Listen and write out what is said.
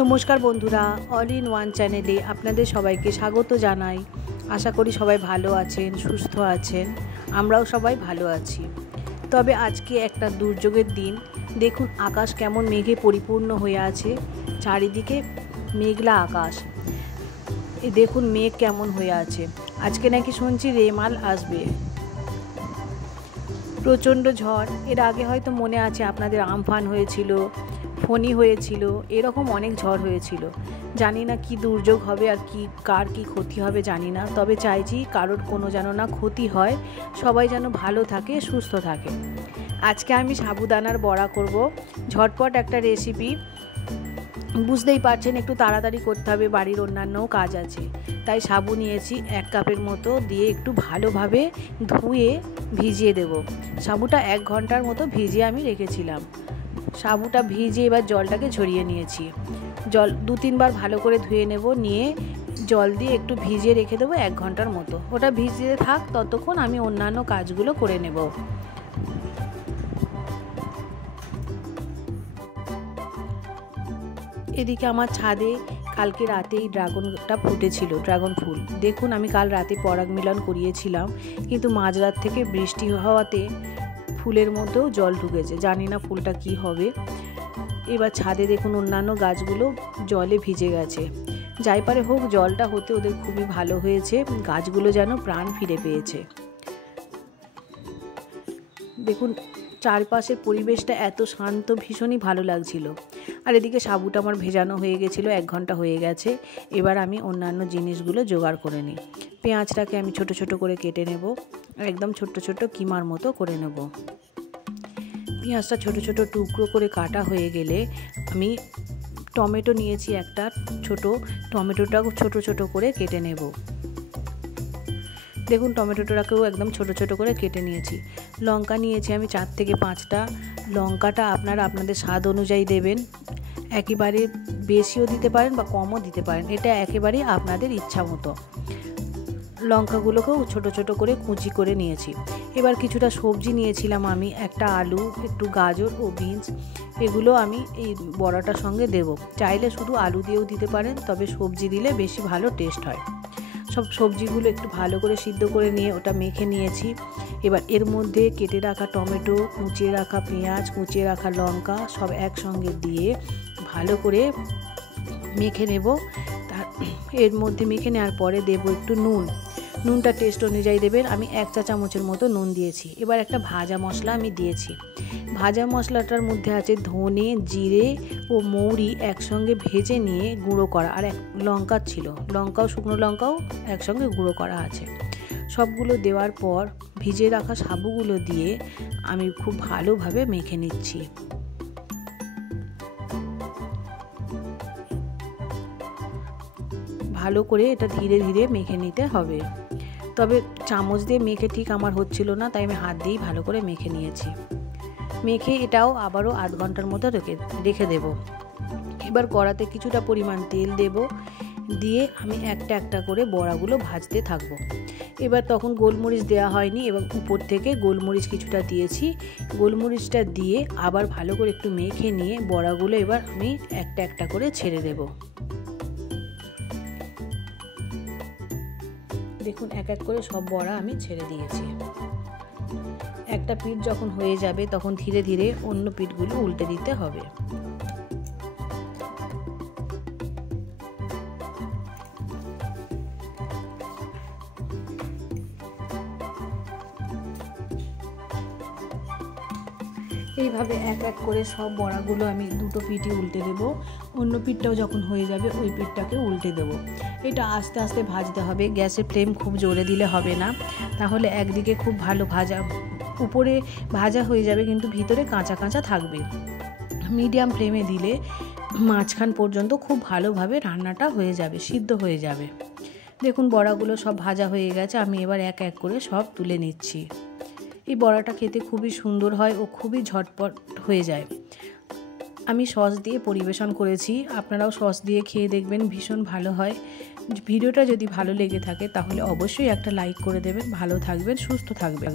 নমস্কার বন্ধুরা, all in one চ্যানেলে আপনাদের সবাইকে স্বাগত জানাই। আশা করি সবাই ভালো আছেন, সুস্থ আছেন। আমরাও সবাই ভালো আছি। তবে আজকে একটা দুর্যোগের দিন। দেখুন আকাশ কেমন মেঘে পরিপূর্ণ হয়ে আছে, চারিদিকে মেঘলা আকাশ। দেখুন মেঘ কেমন হয়ে আছে। আজকে নাকি শুনছি রেমাল আসবে, প্রচণ্ড ঝড়। এর আগে হয়তো মনে আছে আপনাদের আমফান হয়েছিল, ফণী হয়েছিল, এরকম অনেক ঝড় হয়েছিল। জানি না কি দুর্যোগ হবে আর কার কি ক্ষতি হবে জানি না। তবে চাইছি কারোর কোনো যেন না ক্ষতি হয়, সবাই যেন ভালো থাকে, সুস্থ থাকে। আজকে আমি সাবুদানার বড়া করব, ঝটপট একটা রেসিপি। বুঝতেই পারছেন একটু তাড়াতাড়ি করতে হবে, বাড়ির অন্যান্যও কাজ আছে। তাই সাবু নিয়েছি 1 কাপের মতো, দিয়ে একটু ভালোভাবে ধুয়ে ভিজিয়ে দেব। সাবুটা 1 ঘন্টার মতো ভিজিয়ে আমি রেখেছিলাম। সাবুটা ভিজিয়ে এবার জলটাকে ঝরিয়ে নিয়েছি। জল 2-3 বার ভালো করে ধুয়ে নেব, নিয়ে জল দিয়ে একটু ভিজিয়ে রেখে দেবো 1 ঘন্টার মতো। ওটা ভিজিয়ে থাক, ততক্ষণ আমি অন্যান্য কাজগুলো করে নেব। এদিকে আমার ছাদে কালকে রাতেই ড্রাগনটা ফুটেছিল, ড্রাগন ফুল। দেখুন আমি কাল রাতে পরাগ মিলন করিয়েছিলাম, কিন্তু মাঝরাত থেকে বৃষ্টি হওয়াতে ফুলের মধ্যেও জল ঢুকেছে। জানি না ফুলটা কি হবে। এবার ছাদে দেখুন অন্যান্য গাছগুলো জলে ভিজে গেছে। যাই পারে হোক, জলটা হতে ওদের খুবই ভালো হয়েছে, গাছগুলো যেন প্রাণ ফিরে পেয়েছে। দেখুন চারপাশের পরিবেশটা এত শান্ত, ভীষণই ভালো লাগছিল। আর এদিকে সাবুটা আমার ভেজানো হয়ে গেছিলো, 1 ঘন্টা হয়ে গেছে। এবার আমি অন্যান্য জিনিসগুলো জোগাড় করে নিই। পেঁয়াজটাকে আমি ছোট ছোট করে কেটে নেব, একদম ছোট ছোট কিমার মতো করে নেব। পেঁয়াজটা ছোট ছোট টুকরো করে কাটা হয়ে গেলে আমি টমেটো নিয়েছি একটা, ছোট টমেটোটাও ছোট ছোট করে কেটে নেব। দেখুন টমেটোটাকেও একদম ছোট ছোট করে কেটে নিয়েছি। লঙ্কা নিয়েছি আমি 4 থেকে 5টা। লঙ্কাটা আপনারা আপনাদের স্বাদ অনুযায়ী দেবেন, একেবারে বেশিও দিতে পারেন বা কমও দিতে পারেন, এটা একেবারেই আপনাদের ইচ্ছা মতো। লঙ্কাগুলোকেও ছোট ছোট করে কুচি করে নিয়েছি। এবার কিছুটা সবজি নিয়েছিলাম আমি, একটা আলু, একটু গাজর ও বিনস। এগুলো আমি এই বড়াটার সঙ্গে দেব। চাইলে শুধু আলু দিয়েও দিতে পারেন, তবে সবজি দিলে বেশি ভালো টেস্ট হয়। সব সবজিগুলো একটু ভালো করে সিদ্ধ করে নিয়ে ওটা মেখে নিয়েছি। এবার এর মধ্যে কেটে রাখা টমেটো, কুচিয়ে রাখা পেঁয়াজ, কুচিয়ে রাখা লঙ্কা সব একসঙ্গে দিয়ে ভালো করে মেখে নেব। এর মধ্যে মেখে নেওয়ার পরে দেবো একটু নুন। নুনটা টেস্ট অনুযায়ী দেবেন। আমি 1 চা চামচের মতো নুন দিয়েছি। এবার একটা ভাজা মশলা আমি দিয়েছি। ভাজা মশলাটার মধ্যে আছে ধনে, জিরে ও মৌরি একসঙ্গে ভেজে নিয়ে গুঁড়ো করা, আর লঙ্কা ছিল, লঙ্কাও, শুকনো লঙ্কাও একসঙ্গে গুঁড়ো করা আছে। সবগুলো দেওয়ার পর ভিজে রাখা সাবুগুলো দিয়ে আমি খুব ভালোভাবে মেখে নিচ্ছি। ভালো করে এটা ধীরে ধীরে মেখে নিতে হবে। তবে চামচ দিয়ে মেখে ঠিক আমার হচ্ছিল না, তাই আমি হাত দিয়েই ভালো করে মেখে নিয়েছি। মেখে এটাও আবারও 8 ঘন্টার মতো রেখে দেব। এবার কড়াতে কিছুটা পরিমাণ তেল দেব, দিয়ে আমি একটা একটা করে বড়াগুলো ভাজতে থাকব। এবার তখন গোলমরিচ দেওয়া হয়নি, এবং উপর থেকে গোলমরিচ কিছুটা দিয়েছি। গোলমরিচটা দিয়ে আবার ভালো করে একটু মেখে নিয়ে বড়াগুলো এবার আমি একটা একটা করে ছেড়ে দেব। দেখুন এক এক করে সব বড়া আমি ছেড়ে দিয়েছি। একটা পিঠ যখন হয়ে যাবে তখন ধীরে ধীরে অন্য পিঠগুলো উল্টে দিতে হবে। এইভাবে এক এক করে সব বড়াগুলো আমি দুটো পিঠই উল্টে দেব। অন্য পিঠটাও যখন হয়ে যাবে ওই পিঠটাকে উল্টে দেব। এটা আস্তে আস্তে ভাজতে হবে, গ্যাসের ফ্লেম খুব জোরে দিলে হবে না, তাহলে একদিকে খুব ভালো ভাজা, উপরে ভাজা হয়ে যাবে কিন্তু ভিতরে কাঁচা কাঁচা থাকবে। মিডিয়াম ফ্লেমে দিলে মাঝখান পর্যন্ত খুব ভালোভাবে রান্নাটা হয়ে যাবে, সিদ্ধ হয়ে যাবে। দেখুন বড়াগুলো সব ভাজা হয়ে গেছে, আমি এবার এক এক করে সব তুলে নিচ্ছি। এই বড়াটা খেতে খুবই সুন্দর হয় ও খুবই ঝটপট হয়ে যায়। আমি সস দিয়ে পরিবেশন করেছি, আপনারাও সস দিয়ে খেয়ে দেখবেন, ভীষণ ভালো হয়। ভিডিওটা যদি ভালো লেগে থাকে তাহলে অবশ্যই একটা লাইক করে দেবেন। ভালো থাকবেন, সুস্থ থাকবেন।